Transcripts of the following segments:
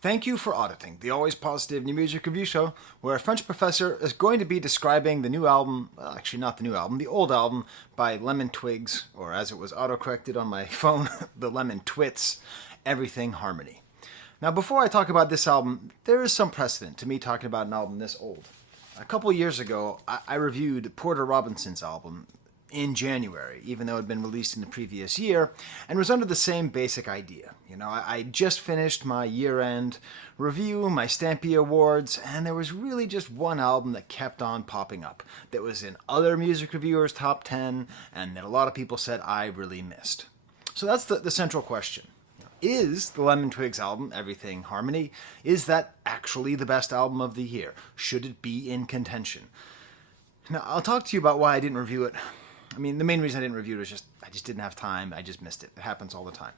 Thank you for auditing the always positive new music review show, where a French professor is going to be describing the new album, well, actually not the new album, the old album by Lemon Twigs, or as it was autocorrected on my phone, the Lemon Twits, Everything Harmony. Now, before I talk about this album, there is some precedent to me talking about an album this old. A couple years ago, I reviewed Porter Robinson's album in January, even though it had been released in the previous year, and was under the same basic idea. I just finished my year-end review, my Stampy Awards, and there was really just one album that kept on popping up that was in other music reviewers' top 10, and that a lot of people said I really missed. So that's the central question. Is the Lemon Twigs album, Everything Harmony, is that actually the best album of the year? Should it be in contention? Now, I'll talk to you about why I didn't review it. The main reason I didn't review it was I just didn't have time. I just missed it. It happens all the time.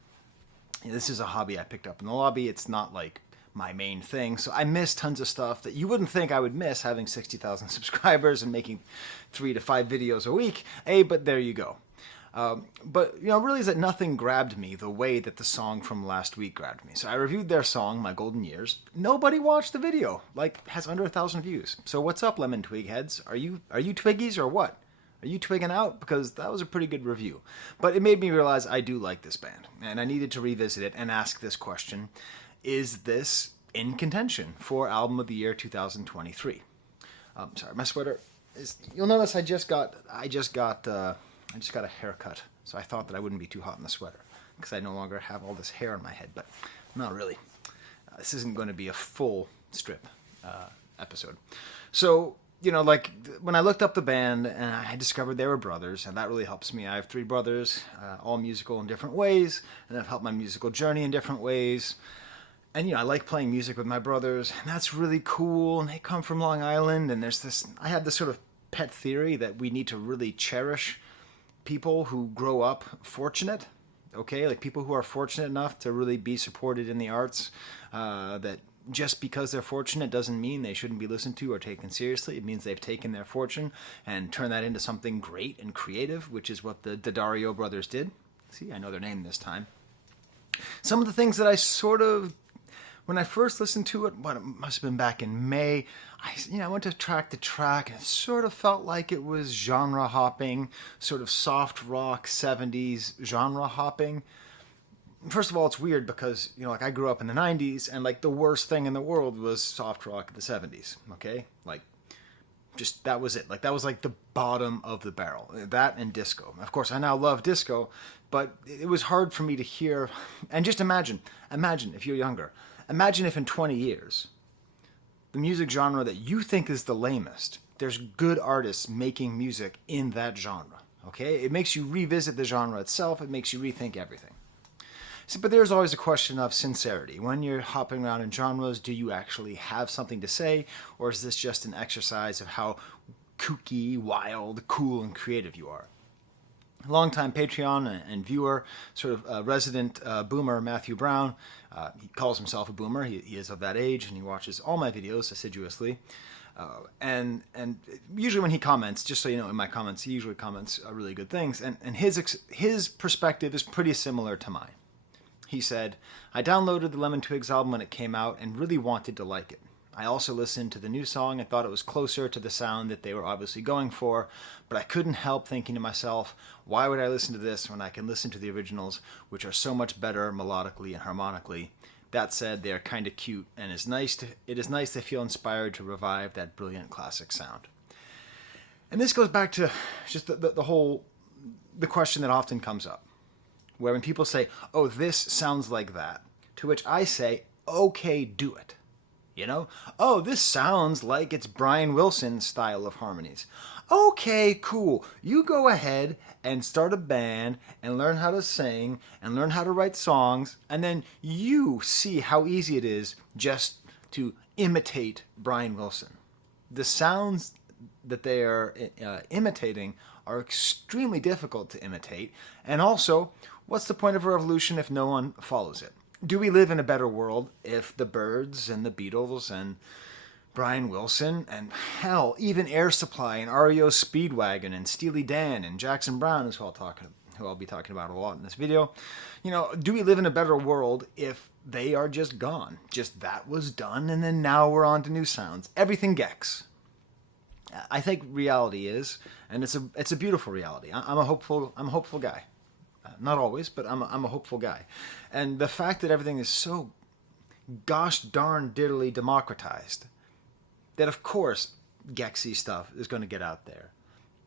This is a hobby I picked up in the lobby. It's not like my main thing, so I miss tons of stuff that you wouldn't think I would miss having 60,000 subscribers and making 3 to 5 videos a week. But there you go. But really is that nothing grabbed me the way that the song from last week grabbed me. So I reviewed their song, My Golden Years. Nobody watched the video. Has under 1,000 views. So what's up, Lemon Twig heads? Are you Twiggies or what? Are you twigging out? Because that was a pretty good review. But it made me realize I do like this band, and I needed to revisit it and ask this question: is this in contention for Album of the Year 2023? Sorry, my sweater is. You'll notice I just got a haircut, so I thought that I wouldn't be too hot in the sweater because I no longer have all this hair on my head. But not really. This isn't going to be a full strip episode. So. When I looked up the band and I discovered they were brothers, and that really helps me. I have 3 brothers, all musical in different ways, and I've helped my musical journey in different ways. And, I like playing music with my brothers, and that's really cool, and they come from Long Island, and I have this sort of pet theory that we need to really cherish people who grow up fortunate, okay? Like people who are fortunate enough to really be supported in the arts, that just because they're fortunate doesn't mean they shouldn't be listened to or taken seriously. It means they've taken their fortune and turned that into something great and creative, which is what the Daddario brothers did. See, I know their name this time. Some of the things that when I first listened to it, it must have been back in May, I went to track, and it sort of felt like it was genre hopping, sort of soft rock 70s genre hopping. First of all, it's weird because, I grew up in the 90s, and, the worst thing in the world was soft rock in the 70s, okay? That was it. That was, the bottom of the barrel. That and disco. Of course, I now love disco, but it was hard for me to hear. And just imagine if you're younger. Imagine if in 20 years, the music genre that you think is the lamest, there's good artists making music in that genre, okay? It makes you revisit the genre itself. It makes you rethink everything. But there's always a question of sincerity. When you're hopping around in genres, do you actually have something to say? Or is this just an exercise of how kooky, wild, cool, and creative you are? Longtime Patreon and viewer, sort of resident boomer Matthew Brown. He calls himself a boomer. He is of that age, and he watches all my videos assiduously. And usually when he comments, just so you know, in my comments, he usually comments really good things. And his perspective is pretty similar to mine. He said, I downloaded the Lemon Twigs album when it came out and really wanted to like it. I also listened to the new song and thought it was closer to the sound that they were obviously going for, but I couldn't help thinking to myself, why would I listen to this when I can listen to the originals, which are so much better melodically and harmonically? That said, they are kind of cute, and it is nice to feel inspired to revive that brilliant classic sound. And this goes back to just the question that often comes up, where when people say, oh, this sounds like that, to which I say, okay, do it. Oh, this sounds like it's Brian Wilson's style of harmonies. Okay, cool. You go ahead and start a band and learn how to sing and learn how to write songs, and then you see how easy it is just to imitate Brian Wilson. The sounds that they are imitating are extremely difficult to imitate, and also, what's the point of a revolution if no one follows it? Do we live in a better world if the Byrds and the Beatles and Brian Wilson and hell, even Air Supply and REO Speedwagon and Steely Dan and Jackson Brown, who who I'll be talking about a lot in this video. You know, do we live in a better world if they are just gone? Just that was done, and then now we're on to new sounds. Everything Gex. I think reality is, and it's a beautiful reality. I'm a hopeful guy. Not always, but I'm a hopeful guy. And the fact that everything is so gosh darn diddly democratized, that of course Gexy stuff is going to get out there.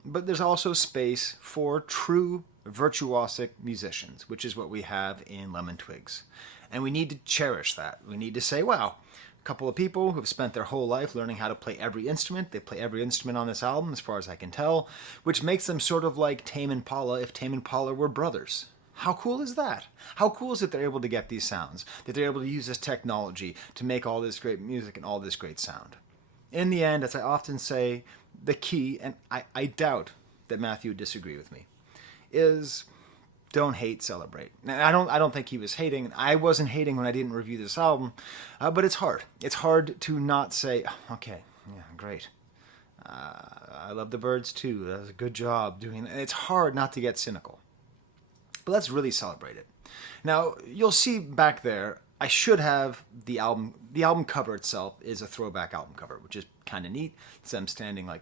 But there's also space for true virtuosic musicians, which is what we have in Lemon Twigs. And we need to cherish that. We need to say, wow, a couple of people who've spent their whole life learning how to play every instrument. They play every instrument on this album, as far as I can tell, which makes them sort of like Tame Impala if Tame Impala were brothers. How cool is that? How cool is it they're able to get these sounds, that they're able to use this technology to make all this great music and all this great sound? In the end, as I often say, the key, and I doubt that Matthew would disagree with me, is don't hate, celebrate. And I don't think he was hating, and I wasn't hating when I didn't review this album, but it's hard. It's hard to not say, oh, okay, yeah, great. I love the Birds too. That was a good job doing that. It's hard not to get cynical. But let's really celebrate it. Now, you'll see back there, I should have the album. The album cover itself is a throwback album cover, which is kind of neat. It's them standing like,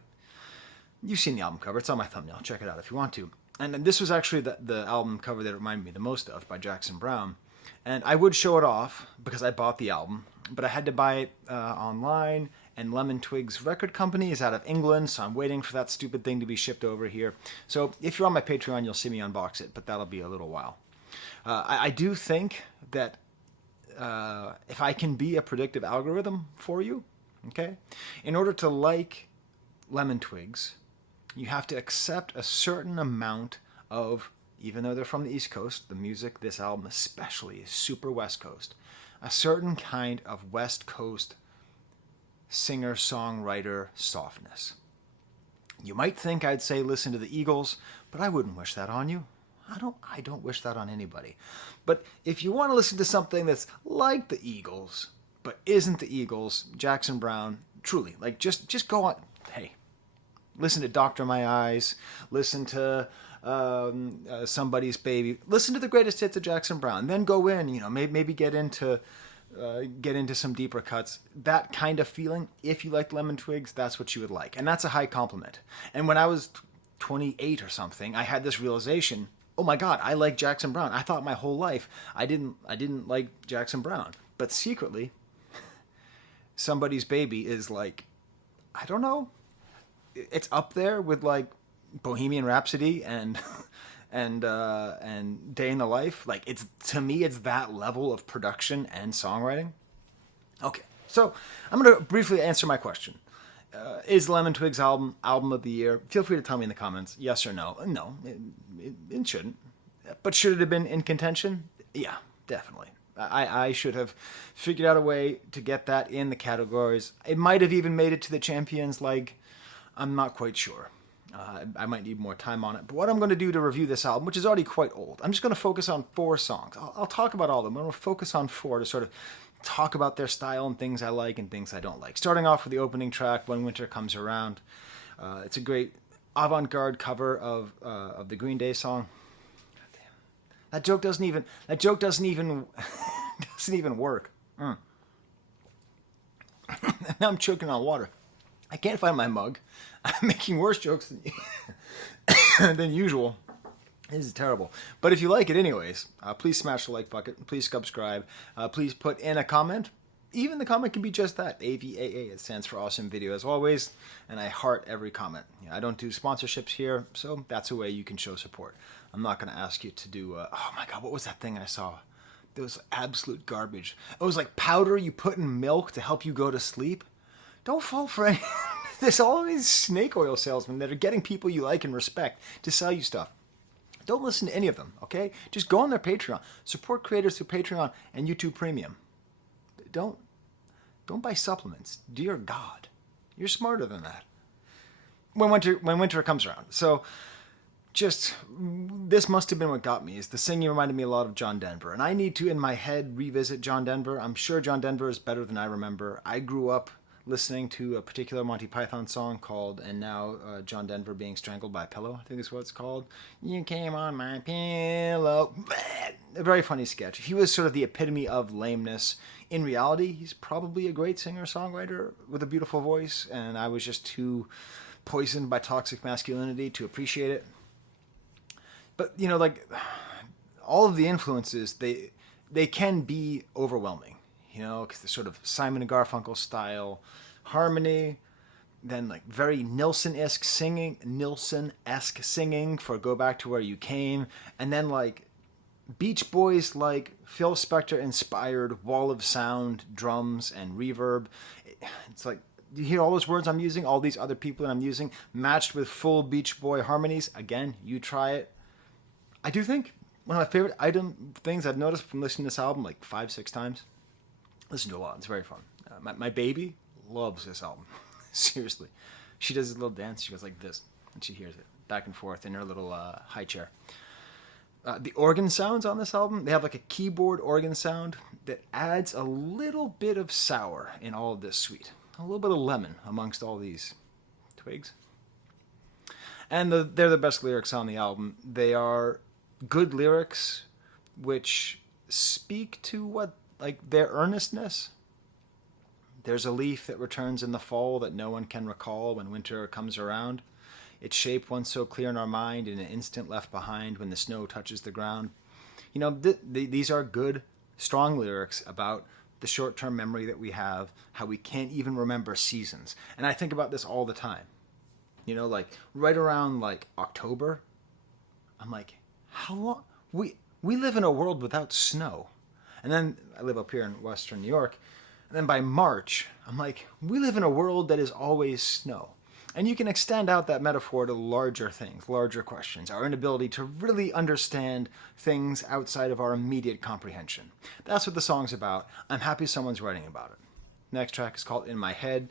you've seen the album cover. It's on my thumbnail. Check it out if you want to. And this was actually the album cover that it reminded me the most of, by Jackson Browne. And I would show it off because I bought the album, but I had to buy it online, and Lemon Twigs record company is out of England, so I'm waiting for that stupid thing to be shipped over here. So if you're on my Patreon, you'll see me unbox it, but that'll be a little while. I do think that if I can be a predictive algorithm for you, okay, in order to like Lemon Twigs, you have to accept a certain amount of, even though they're from the East Coast, the music, this album especially, is super West Coast, a certain kind of West Coast singer-songwriter softness. You might think I'd say listen to the Eagles, but I wouldn't wish that on you. I don't wish that on anybody. But if you want to listen to something that's like the Eagles, but isn't the Eagles, Jackson Browne, truly, like just go on, hey, listen to Doctor My Eyes, listen to Somebody's Baby, listen to the greatest hits of Jackson Browne, then go in, you know, maybe get into some deeper cuts. That kind of feeling, if you liked Lemon Twigs, that's what you would like. And that's a high compliment. And when I was 28 or something, I had this realization, oh my God, I like Jackson Browne. I thought my whole life I didn't like Jackson Browne. But secretly, Somebody's Baby is like, I don't know, it's up there with like Bohemian Rhapsody and Day in the Life. Like, it's, to me, it's that level of production and songwriting. Okay, so I'm going to briefly answer my question. Is Lemon Twigs album of the year? Feel free to tell me in the comments, yes or no. No, it shouldn't. But should it have been in contention? Yeah, definitely. I should have figured out a way to get that in the categories. It might have even made it to the Champions League. I'm not quite sure. I might need more time on it. But what I'm going to do to review this album, which is already quite old, I'm just going to focus on 4 songs. I'll talk about all of them. I'm going to focus on 4 to sort of talk about their style and things I like and things I don't like. Starting off with the opening track, When Winter Comes Around. It's a great avant-garde cover of the Green Day song. God damn. That joke doesn't even doesn't even work. Now I'm choking on water. I can't find my mug. I'm making worse jokes than usual. This is terrible. But if you like it anyways, please smash the like button. Please subscribe. Please put in a comment. Even the comment can be just that, AVAA. It stands for awesome video as always, and I heart every comment. I don't do sponsorships here, so that's a way you can show support. I'm not going to ask you to do, oh my God, what was that thing I saw? It was absolute garbage. It was like powder you put in milk to help you go to sleep. Don't fall for any... There's all these snake oil salesmen that are getting people you like and respect to sell you stuff. Don't listen to any of them, okay? Just go on their Patreon. Support creators through Patreon and YouTube Premium. Don't buy supplements. Dear God. You're smarter than that. When winter comes around. So just, this must have been what got me, is the singing reminded me a lot of John Denver. And I need to, in my head, revisit John Denver. I'm sure John Denver is better than I remember. I grew up listening to a particular Monty Python song called "And Now John Denver Being Strangled by a Pillow," I think is what it's called. You came on my pillow. A very funny sketch. He was sort of the epitome of lameness. In reality, he's probably a great singer-songwriter with a beautiful voice, and I was just too poisoned by toxic masculinity to appreciate it. But, you know, like, all of the influences, they can be overwhelming, you know, because they're sort of Simon and Garfunkel style harmony, then like very Nilsson-esque singing for Go Back to Where You Came, and then like Beach Boys like Phil Spector inspired wall of sound, drums, and reverb. It's like, you hear all those words I'm using, all these other people that I'm using, matched with full Beach Boy harmonies. Again, you try it. I do think one of my favorite things I've noticed from listening to this album like 5-6 times. Listen to a lot. It's very fun. My baby loves this album. Seriously. She does a little dance. She goes like this, and she hears it back and forth in her little high chair. The organ sounds on this album, they have like a keyboard organ sound that adds a little bit of sour in all of this sweet. A little bit of lemon amongst all these twigs. And they're the best lyrics on the album. They are good lyrics which speak to what, like, their earnestness. There's a leaf that returns in the fall that no one can recall when winter comes around. Its shape once so clear in our mind, in an instant left behind when the snow touches the ground. You know, these are good, strong lyrics about the short-term memory that we have, how we can't even remember seasons. And I think about this all the time. You know, like, right around, like, October, I'm like, how long? We live in a world without snow. And then I live up here in Western New York. And then by March, I'm like, we live in a world that is always snow. And you can extend out that metaphor to larger things, larger questions, our inability to really understand things outside of our immediate comprehension. That's what the song's about. I'm happy someone's writing about it. Next track is called In My Head.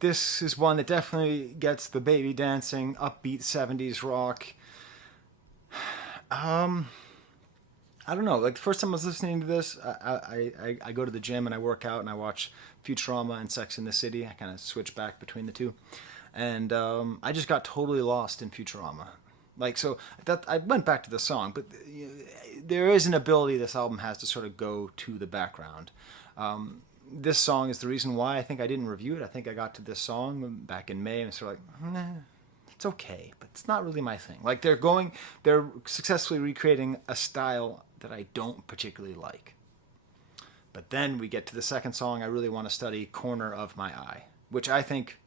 This is one that definitely gets the baby dancing, upbeat 70s rock. I don't know. Like, the first time I was listening to this, I go to the gym and I work out and I watch Futurama and Sex and the City. I kind of switch back between the two. And I just got totally lost in Futurama. Like, so that I went back to the song, but there is an ability this album has to sort of go to the background. This song is the reason why I think I didn't review it. I think I got to this song back in May and it's sort of like, nah, it's okay, but it's not really my thing. Like, they're successfully recreating a style that I don't particularly like. But then we get to the second song I really want to study, Corner of My Eye, which I think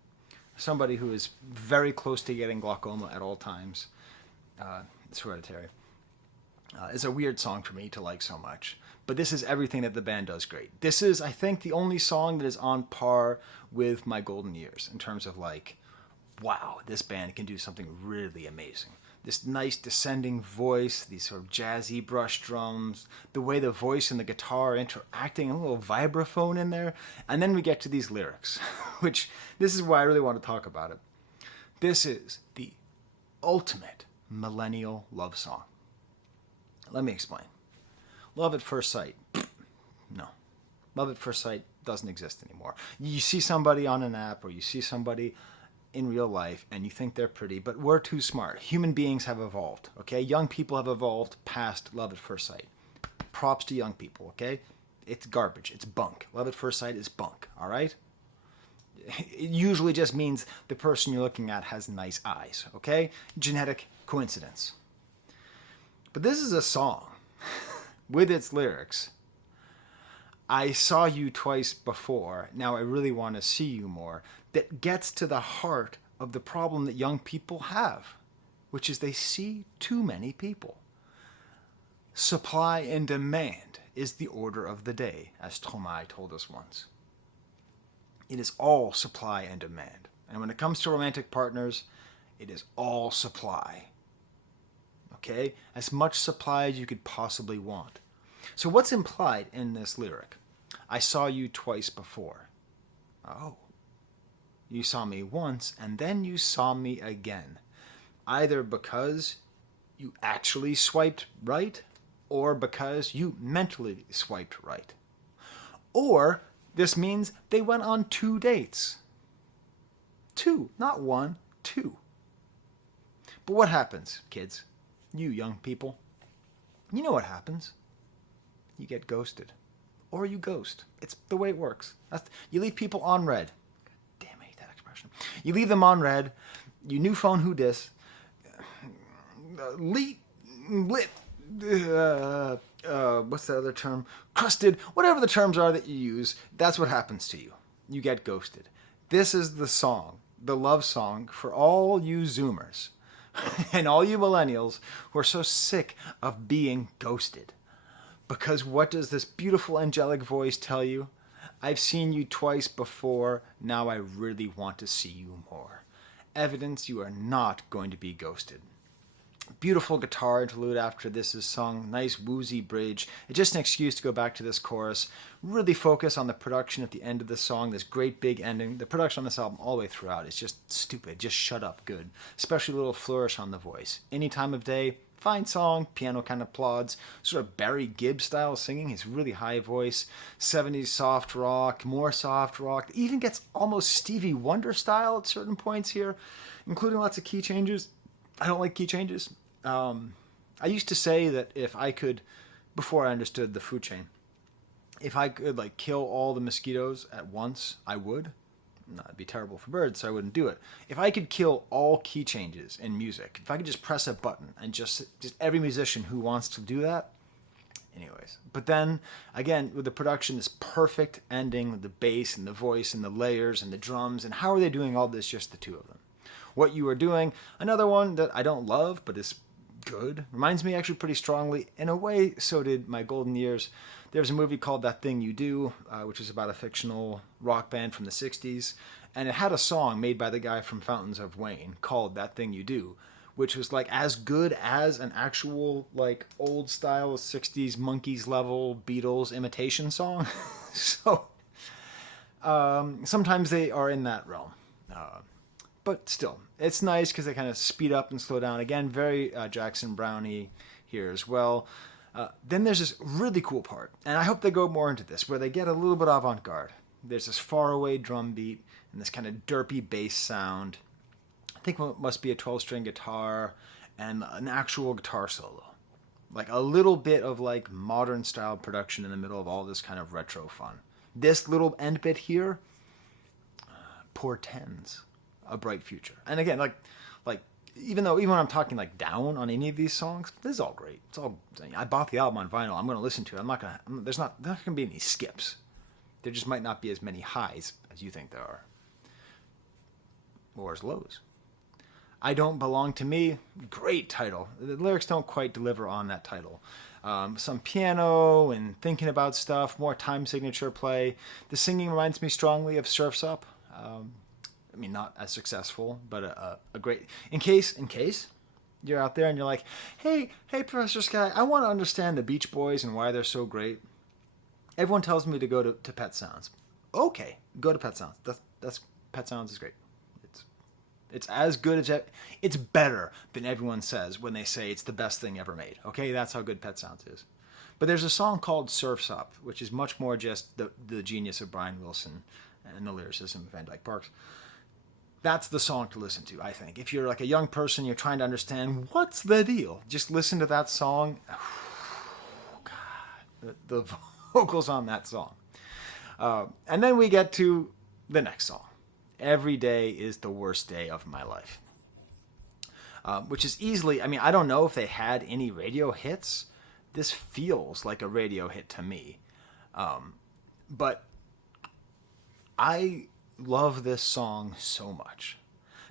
somebody who is very close to getting glaucoma at all times, it's hereditary, is a weird song for me to like so much. But this is everything that the band does great. This is, I think, the only song that is on par with My Golden Years in terms of, like, wow, this band can do something really amazing. This nice descending voice, these sort of jazzy brush drums, the way the voice and the guitar are interacting, a little vibraphone in there. And then we get to these lyrics, which this is why I really want to talk about it. This is the ultimate millennial love song. Let me explain. Love at first sight. No. Love at first sight doesn't exist anymore. You see somebody on an app or you see somebody in real life and you think they're pretty, but we're too smart. Human beings have evolved, okay? Young people have evolved past love at first sight. Props to young people, okay? It's garbage. It's bunk. Love at first sight is bunk, all right? It usually just means the person you're looking at has nice eyes, okay? Genetic coincidence. But this is a song with its lyrics. I saw you twice before, now I really want to see you more, that gets to the heart of the problem that young people have, which is they see too many people. Supply and demand is the order of the day, as Stromae told us once. It is all supply and demand. And when it comes to romantic partners, it is all supply. Okay? As much supply as you could possibly want. So what's implied in this lyric? I saw you twice before. Oh. You saw me once, and then you saw me again. Either because you actually swiped right, or because you mentally swiped right. Or This means they went on 2 dates. 2, not 1, 2. But what happens, kids? You young people. You know what happens. You get ghosted. Or you ghost. It's the way it works. You leave people on red. God damn, I hate that expression. You leave them on red. You new phone who dis. What's the other term? Crusted. Whatever the terms are that you use, that's what happens to you. You get ghosted. This is the song, the love song for all you Zoomers and all you millennials who are so sick of being ghosted. Because what does this beautiful angelic voice tell you? I've seen you twice before, now I really want to see you more. Evidence you are not going to be ghosted. Beautiful guitar interlude after this is sung, nice woozy bridge. It's just an excuse to go back to this chorus. Really focus on the production at the end of the song, this great big ending. The production on this album all the way throughout is just stupid, just shut up good. Especially a little flourish on the voice. Any time of day, fine song, piano kind of plods, sort of Barry Gibb style singing, his really high voice, 70s soft rock, more soft rock, even gets almost Stevie Wonder style at certain points here, including lots of key changes. I don't like key changes. I used to say that if I could, before I understood the food chain, if I could like kill all the mosquitoes at once, I would. No, it'd be terrible for birds, so I wouldn't do it. If I could kill all key changes in music, if I could just press a button and just every musician who wants to do that, anyways. But then, again, with the production, this perfect ending with the bass and the voice and the layers and the drums, and how are they doing all this, just the two of them? What You Are Doing, another one that I don't love, but is good. Reminds me actually pretty strongly. In a way, so did My Golden Years. There's a movie called That Thing You Do, which is about a fictional rock band from the 60s. And it had a song made by the guy from Fountains of Wayne called That Thing You Do, which was like as good as an actual like old style 60s Monkees level Beatles imitation song. So sometimes they are in that realm. But still, it's nice because they kind of speed up and slow down. Again, very Jackson Brownie here as well. Then there's this really cool part, and I hope they go more into this, where they get a little bit avant-garde. There's this faraway drum beat and this kind of derpy bass sound. I think it must be a 12-string guitar and an actual guitar solo. Like a little bit of like modern style production in the middle of all this kind of retro fun. This little end bit here portends a bright future. And again, like even when I'm talking like down on any of these songs, this is all great. It's all, I bought the album on vinyl. I'm going to listen to it. There's not going to be any skips. There just might not be as many highs as you think there are, or as lows. I Don't Belong to Me, great title. The lyrics don't quite deliver on that title. Some piano and thinking about stuff, more time signature play. The singing reminds me strongly of Surf's Up. I mean, not as successful, but a great... In case you're out there and you're like, hey, Professor Sky, I want to understand the Beach Boys and why they're so great. Everyone tells me to go to Pet Sounds. Okay, go to Pet Sounds. That's Pet Sounds is great. It's as good as... It's better than everyone says when they say it's the best thing ever made. Okay, that's how good Pet Sounds is. But there's a song called Surf's Up, which is much more just the genius of Brian Wilson and the lyricism of Van Dyke Parks. That's the song to listen to, I think. If you're like a young person, you're trying to understand what's the deal, just listen to that song. Oh, God, the vocals on that song. And then we get to the next song. Every Day is the Worst Day of My Life. Which is easily, I mean, I don't know if they had any radio hits. This feels like a radio hit to me. But I love this song so much.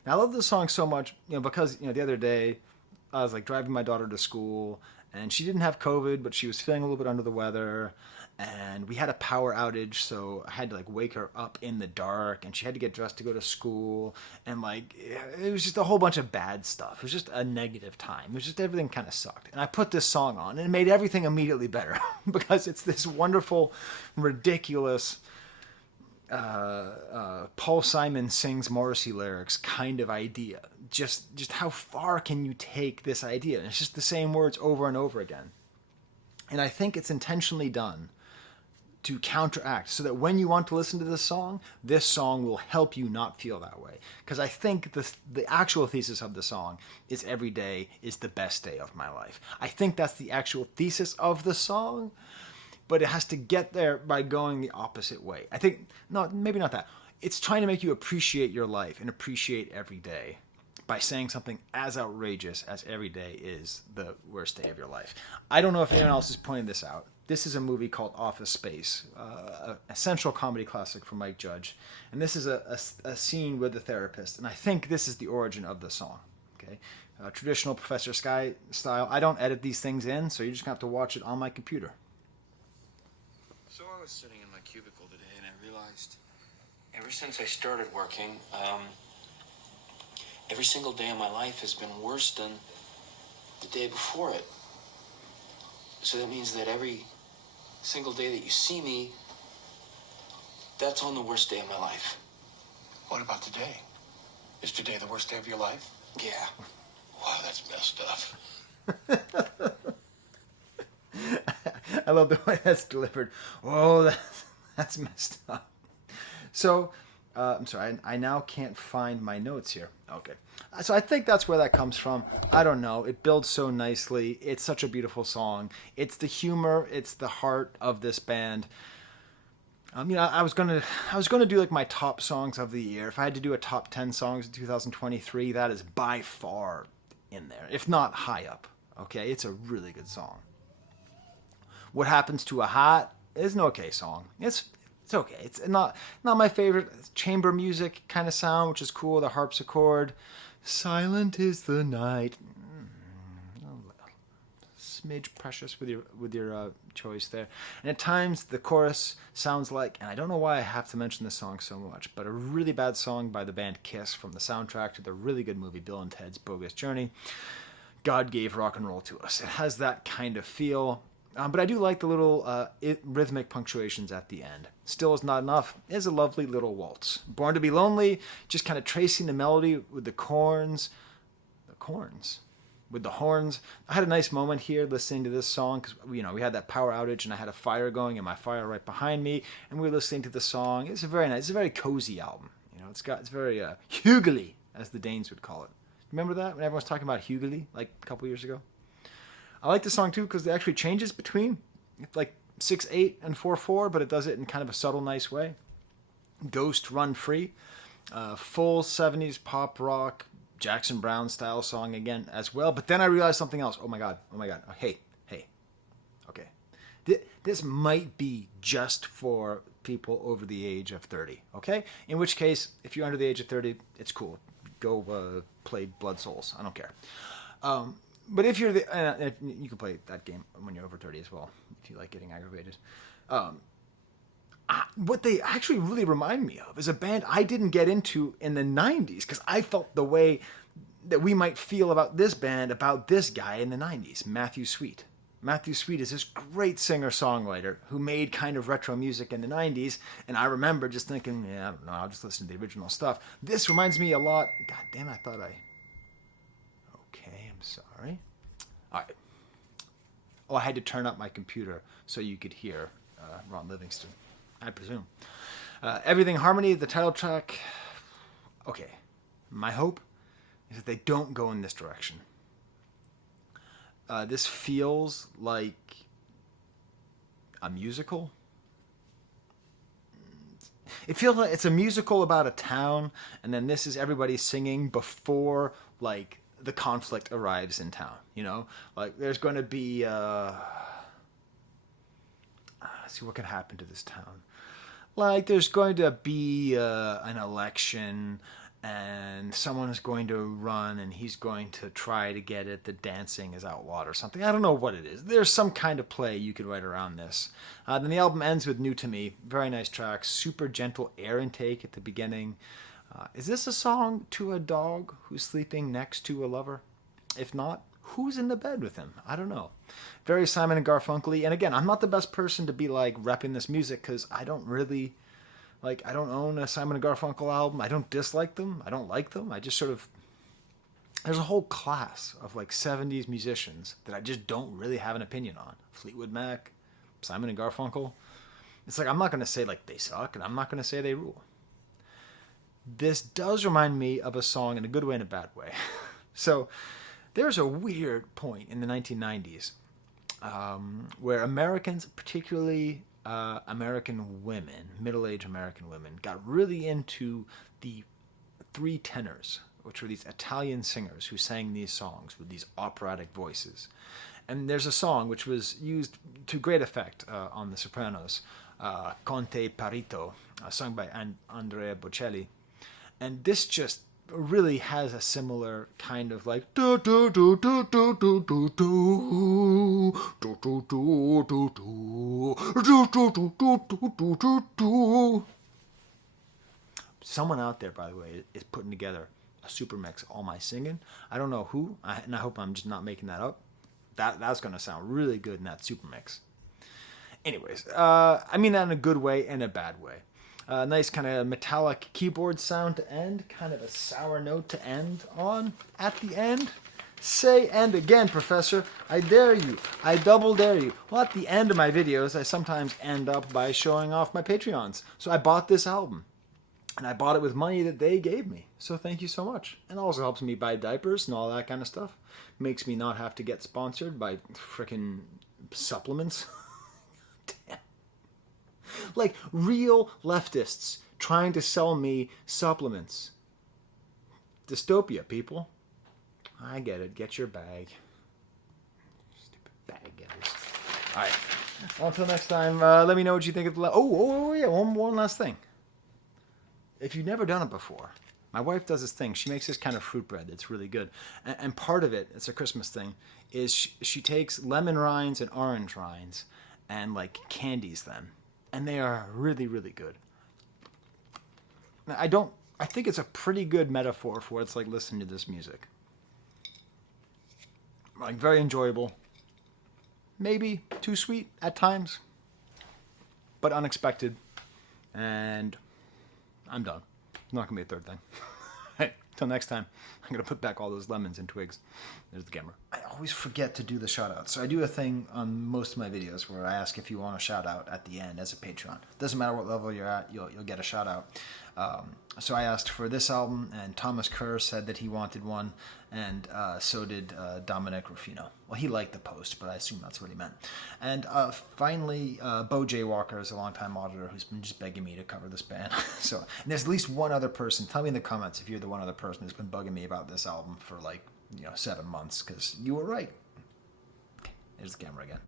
Now, I love this song so much, because, the other day I was like driving my daughter to school and she didn't have COVID, but she was feeling a little bit under the weather and we had a power outage. So I had to like wake her up in the dark and she had to get dressed to go to school. And like, it was just a whole bunch of bad stuff. It was just a negative time. It was just everything kind of sucked. And I put this song on and it made everything immediately better because it's this wonderful, ridiculous, Paul Simon sings Morrissey lyrics kind of idea. Just how far can you take this idea? And it's just the same words over and over again. And I think it's intentionally done to counteract, so that when you want to listen to this song will help you not feel that way. Because I think the actual thesis of the song is every day is the best day of my life. I think that's the actual thesis of the song, but it has to get there by going the opposite way. I think, no, maybe not that. It's trying to make you appreciate your life and appreciate every day by saying something as outrageous as every day is the worst day of your life. I don't know if anyone else is pointing this out. This is a movie called Office Space, a central comedy classic from Mike Judge. And this is a scene with the therapist. And I think this is the origin of the song. Okay, traditional Professor Sky style. I don't edit these things in, so you're just going to have to watch it on my computer. So I was sitting in my cubicle today and I realized ever since I started working, every single day of my life has been worse than the day before it. So that means that every single day that you see me, that's on the worst day of my life. What about today? Is today the worst day of your life? Yeah. Wow, that's messed up. I love the way that's delivered. Oh, that's messed up. So, I'm sorry, I now can't find my notes here. Okay. So I think that's where that comes from. I don't know. It builds so nicely. It's such a beautiful song. It's the humor. It's the heart of this band. I was gonna do like my top songs of the year. If I had to do a top 10 songs of 2023, that is by far in there, if not high up. Okay, it's a really good song. What Happens to a Hat is an okay song. It's okay. It's not my favorite. It's chamber music kind of sound, which is cool. The harpsichord. Silent is the night. Smidge precious with your choice there. And at times the chorus sounds like, and I don't know why I have to mention this song so much, but a really bad song by the band Kiss from the soundtrack to the really good movie Bill and Ted's Bogus Journey. God gave rock and roll to us. It has that kind of feel. But I do like the little rhythmic punctuations at the end. Still is not enough. It is a lovely little waltz. Born to be Lonely, just kind of tracing the melody with the corns. With the horns. I had a nice moment here listening to this song because we had that power outage and I had a fire going and my fire right behind me, and we were listening to the song. It's a very nice, it's a very cozy album. It's very hugely, as the Danes would call it. Remember that when everyone was talking about hugely like a couple years ago? I like the song too because it actually changes between like 6/8 and 4/4, but it does it in kind of a subtle, nice way. Ghost Run Free, full 70s pop rock, Jackson Browne style song again as well. But then I realized something else. Oh my god. Hey. Okay. This might be just for people over the age of 30. Okay. In which case, if you're under the age of 30, it's cool. Go play Blood Souls. I don't care. But if you're you can play that game when you're over 30 as well, if you like getting aggravated. What they actually really remind me of is a band I didn't get into in the 90s because I felt the way that we might feel about this band, about this guy in the 90s, Matthew Sweet. Matthew Sweet is this great singer-songwriter who made kind of retro music in the 90s, and I remember just thinking, I don't know, I'll just listen to the original stuff. This reminds me a lot... God damn, I thought Okay, I'm sorry. All right. Oh, I had to turn up my computer so you could hear Ron Livingston, I presume. Everything Harmony, the title track. Okay. My hope is that they don't go in this direction. This feels like a musical. It feels like it's a musical about a town, and then this is everybody singing before, like, the conflict arrives in town, Like, there's going to be... see what could happen to this town. Like, there's going to be an election, and someone is going to run, and he's going to try to get it. The dancing is outlawed or something. I don't know what it is. There's some kind of play you could write around this. Then the album ends with New to Me. Very nice track. Super gentle air intake at the beginning. Is this a song to a dog who's sleeping next to a lover? If not, who's in the bed with him? I don't know. Very Simon and Garfunkel-y. And again, I'm not the best person to be like repping this music because I don't really... Like, I don't own a Simon & Garfunkel album. I don't dislike them. I don't like them. I just sort of... There's a whole class of, like, 70s musicians that I just don't really have an opinion on. Fleetwood Mac, Simon & Garfunkel. It's like, I'm not going to say like they suck, and I'm not going to say they rule. This does remind me of a song in a good way and a bad way. So there's a weird point in the 1990s where Americans, particularly American women, middle-aged American women, got really into the three tenors, which were these Italian singers who sang these songs with these operatic voices. And there's a song which was used to great effect on The Sopranos, Conte Parito, sung by Andrea Bocelli. And this just really has a similar kind of like do do do do do do do do do do do do do do do do do do do. Someone out there, by the way, is putting together a super mix of all my singing. I don't know who, and I hope I'm just not making that up. That's going to sound really good in that super mix. Anyways, I mean that in a good way and a bad way. Nice kind of metallic keyboard sound to end, kind of a sour note to end on at the end. Say and again, Professor. I dare you. I double dare you. Well, at the end of my videos, I sometimes end up by showing off my Patreons. So I bought this album. And I bought it with money that they gave me. So thank you so much. And also helps me buy diapers and all that kind of stuff. Makes me not have to get sponsored by frickin' supplements. Damn. Like real leftists trying to sell me supplements. Dystopia, people. I get it. Get your bag. Stupid bag getters. All right. Until next time, let me know what you think of the... Oh, yeah. One last thing. If you've never done it before, my wife does this thing. She makes this kind of fruit bread that's really good. And part of it, it's a Christmas thing, is she takes lemon rinds and orange rinds and like candies them. And they are really, really good. Now, I think it's a pretty good metaphor for what it's like listening to this music. Like very enjoyable. Maybe too sweet at times. But unexpected. And... I'm done. Not going to be a third thing. Hey, till next time, I'm going to put back all those lemons and twigs. There's the camera. I always forget to do the shout-outs. So I do a thing on most of my videos where I ask if you want a shout-out at the end as a Patreon. Doesn't matter what level you're at, you'll get a shout-out. So I asked for this album, and Thomas Kerr said that he wanted one, and so did Dominic Rufino. Well, he liked the post, but I assume that's what he meant. And finally, Bo J. Walker is a longtime auditor who's been just begging me to cover this band. So, and there's at least one other person. Tell me in the comments if you're the one other person who's been bugging me about this album for 7 months, because you were right. Okay, there's the camera again.